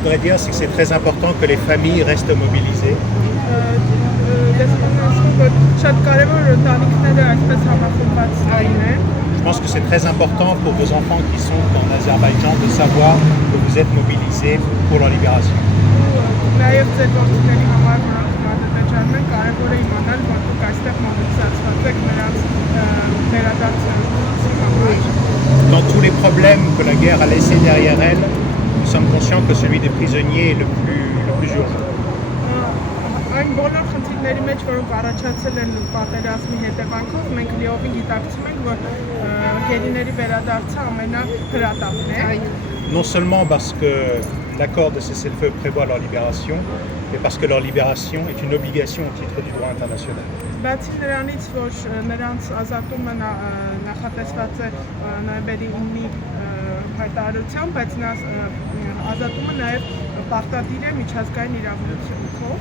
voudrais dire, c'est que c'est très important que les familles restent mobilisées. Je pense que c'est très important pour vos enfants qui sont en Azerbaïdjan de savoir que vous êtes mobilisés pour leur libération. Dans tous les problèmes que la guerre a laissés derrière elle, nous sommes conscients que celui des prisonniers est le plus urgent. Այն բոլոր խնդիրների մեջ, որոնք առաջացել են պատերազմի հետևանքով, մենք լիովին գիտակցում ենք, որ գերիների վերադարձը ամենահրատապն է։ Non seulement parce que l'accord de cessez-le-feu prévoit leur libération, mais parce que leur libération est une obligation au titre du droit international. Բացի նրանից, որ նրանց ազատումը նախատեսված է նոյեմբերի 9-ի հայտարարությամբ, բայց ազատումը նաև պարտադիր է միջազգային իրավունքով։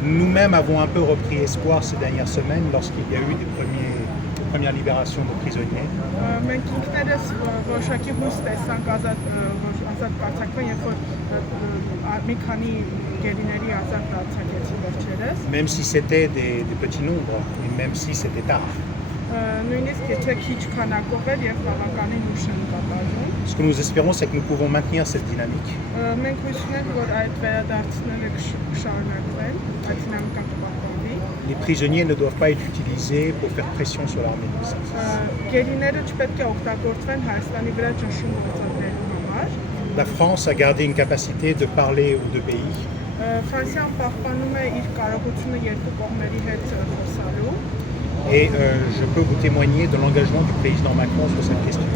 Nous-mêmes avons un peu repris espoir ces dernières semaines lorsqu'il y a eu des premières libérations de prisonniers. Même si c'était des petits nombres et même si c'était tard. Ce que nous espérons, c'est que nous pouvons maintenir cette dynamique. Les prisonniers ne doivent pas être utilisés pour faire pression sur l'armée. La France a gardé une capacité de parler aux deux pays. Et je peux vous témoigner de l'engagement du président Macron sur cette question.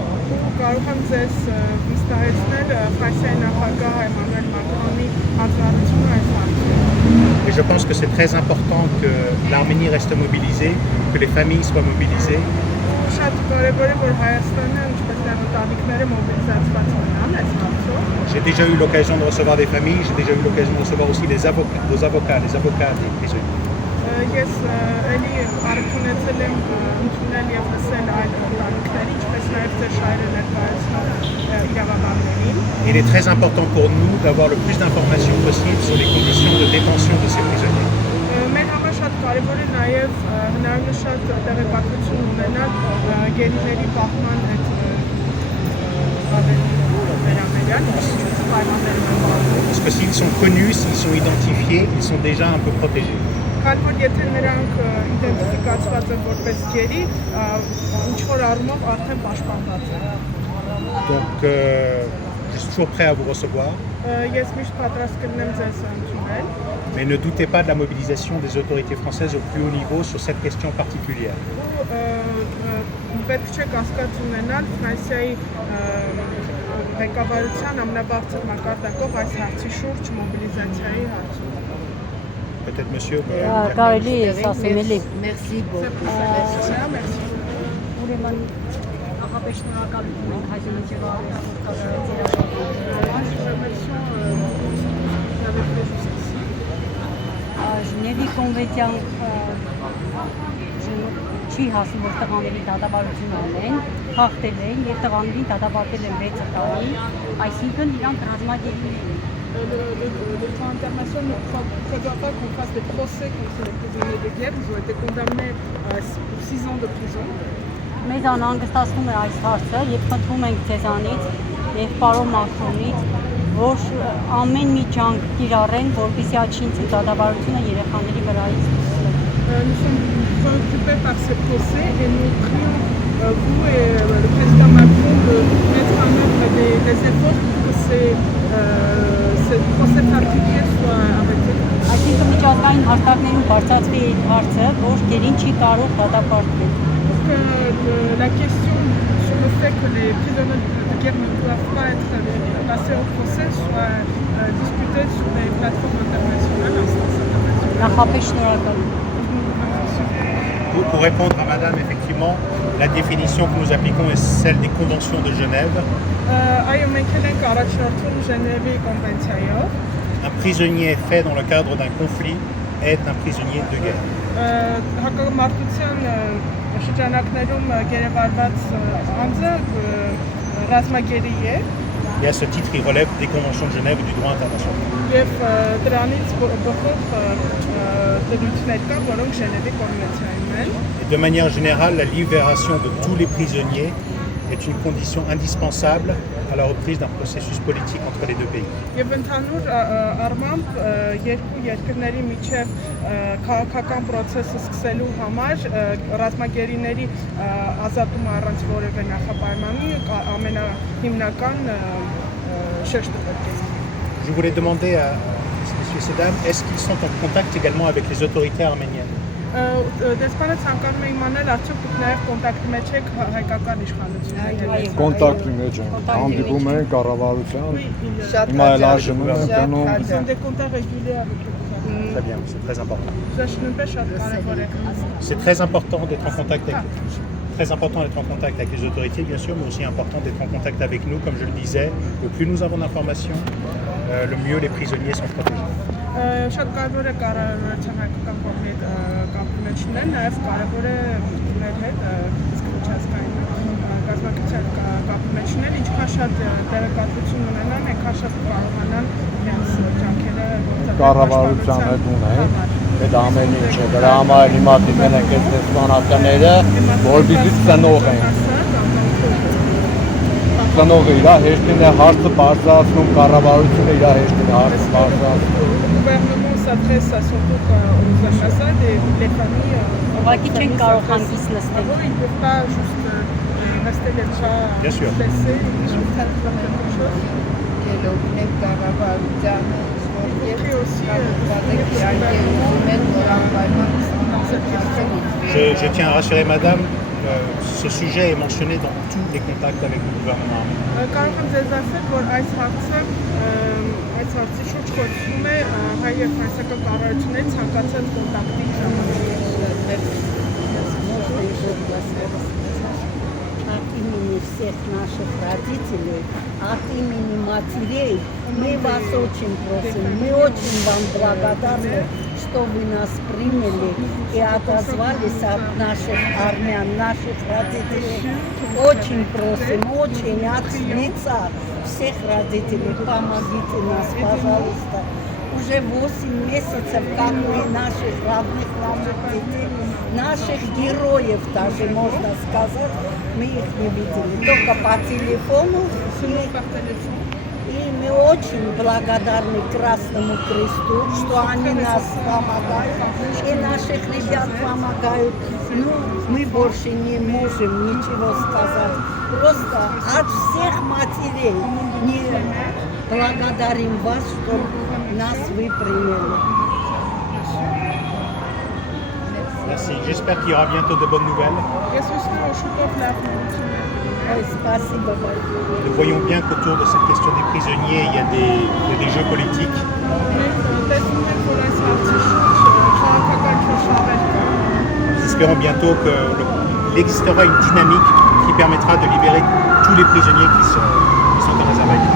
Et je pense que c'est très important que l'Arménie reste mobilisée, que les familles soient mobilisées. J'ai déjà eu l'occasion de recevoir des familles, j'ai déjà eu l'occasion de recevoir aussi les avocats des prisonniers. Il est très important pour nous d'avoir le plus d'informations possible sur les conditions de détention de ces prisonniers. Parce que s'ils sont connus, s'ils sont identifiés, ils sont déjà un peu protégés. Donc, je suis toujours prêt à vous recevoir. Mais ne doutez pas de la mobilisation des autorités françaises au plus haut niveau sur cette question particulière. Peut-être monsieur. Merci beaucoup. Ժնևի կոնվենցիան չի հասնում, որ տղաների դատավարություն անեն, խախտել են և տղաներին դատապարտել են 6 տարի, այսինքն իրանք ռազմագերիներ են։ Le droit international ne prévoit pas qu'on fasse des procès contre les prisonniers de guerre. Ils ont été condamnés pour 6 ans de prison. Մեզ անհանգստացնում է այս հարցը և խնդրում ենք ձեզանից և պարոն Մակրոնից, որ ամեն մի ջանք կիրառեն, որպեսզի Աչինցի դատավարությունը երեխաների վրայից դուրս գա։ Nous sommes préoccupés par ces procès et nous prions vous et le président Macron de mettre en œuvre des efforts pour que ces procès particuliers soient arrêtés. Այսինքն միջազգային հարթակներում բարձրացվի այդ հարցը, որ գերին չի կարող դատապարտվել։ La question sur le fait que les prisonniers de guerre ne doivent pas être passés au procès soit discutée sur les plateformes internationales, instances internationales. Pour répondre à madame, effectivement, la définition que nous appliquons est celle des conventions de Genève. Un prisonnier fait dans le cadre d'un conflit est un prisonnier de guerre. et à ce titre, il relève des conventions de Genève et du droit international. Եվ դրանից բխող դրույթներ կա, որոնք Ժնևի կոնվենցիայում են։ Et de manière générale, la libération de tous les prisonniers est une condition indispensable à la reprise d'un processus politique entre les deux pays. Եվ ընդհանուր առմամբ երկու երկրների միջև քաղաքական process-ը սկսելու համար ռազմագերիների ազատումը առանց որևէ նախապայմանի ամենահիմնական շեշտը պետք է։ Je voulais demander à messieurs et ces dames, est-ce qu'ils sont en contact également avec les autorités arméniennes? Դեսպանը ցանկանում է իմանալ արդյոք դուք նաև կոնտակտի մեջ եք հայկական իշխանությունների հետ։ Կոնտակտի մեջ ենք, հանդիպում ենք կառավարության, հիմա էլ այժմ ենք գնում։ Ils ont des contacts réguliers avec le gouvernement. Très bien, c'est très important. C'est C'est très important d'être en contact avec très important d'être en contact avec les autorités, bien sûr, mais aussi important d'être en contact avec nous. Comme je le disais, le plus nous avons d'informations, le mieux les prisonniers sont protégés. Շատ կարևոր է կառավարության հայկական կողմի կապի մեջ լինել, նաև կարևոր է մեր հետ իսկ միջազգային գազམ་ակցիան կապի մեջ լինել, ինչքան շատ տեղեկատվություն ունենան, այնքան շատ կարողանան իրենց ջանքերը Կառավարության հետ ունենք այդ ամեն ինչը, դրա համար հիմա դիմել ենք այս դեսպանատները, որպեսզի ծնող են։ Ծնողը իր հեշտին է հարցը բարձրացնում, կառավարությունը իր հեշտին է հարցը բարձրացնում։ Gouvernement s'adresse à son tour aux ambassades et les familles. Ուղղակի չեն կարող հանգիստ նստել։ Ils ne peuvent pas juste rester les bras Bien sûr. baissés, ils ont quelque chose. Et aussi Je tiens à rassurer madame, ce sujet est mentionné dans tous les contacts avec le gouvernement. Կարող եմ ձեզ ասել, որ այս հարցի շուրջ խոսվում է հայ եւ հայկական կառավարությունների ցանկացած կոնտակտի ժամանակ։ От имени всех наших родителей, от имени матерей, мы вас очень просим, мы очень вам благодарны, что вы нас приняли и отозвались от наших армян, наших родителей. Очень просим, очень от лица всех родителей, помогите нас, пожалуйста. Уже 8 месяцев, как мы наших родных, наших детей, наших героев даже, можно сказать, мы их не видели. Только по телефону. И мы очень благодарны Красному Кресту, что они нас помогают, и наших ребят помогают. Ну, мы больше не можем ничего сказать. Просто от всех матерей не благодарим вас, что нас вы приняли. Merci. J'espère qu'il y aura bientôt de bonnes nouvelles. Ой, спасибо вам. Nous voyons bien qu'autour de cette question des prisonniers, il y a des jeux politiques. Nous espérons bientôt qu'il existera une dynamique qui permettra de libérer tous les prisonniers qui sont en Azerbaïdjan.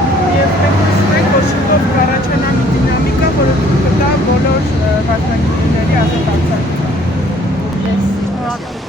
Yes.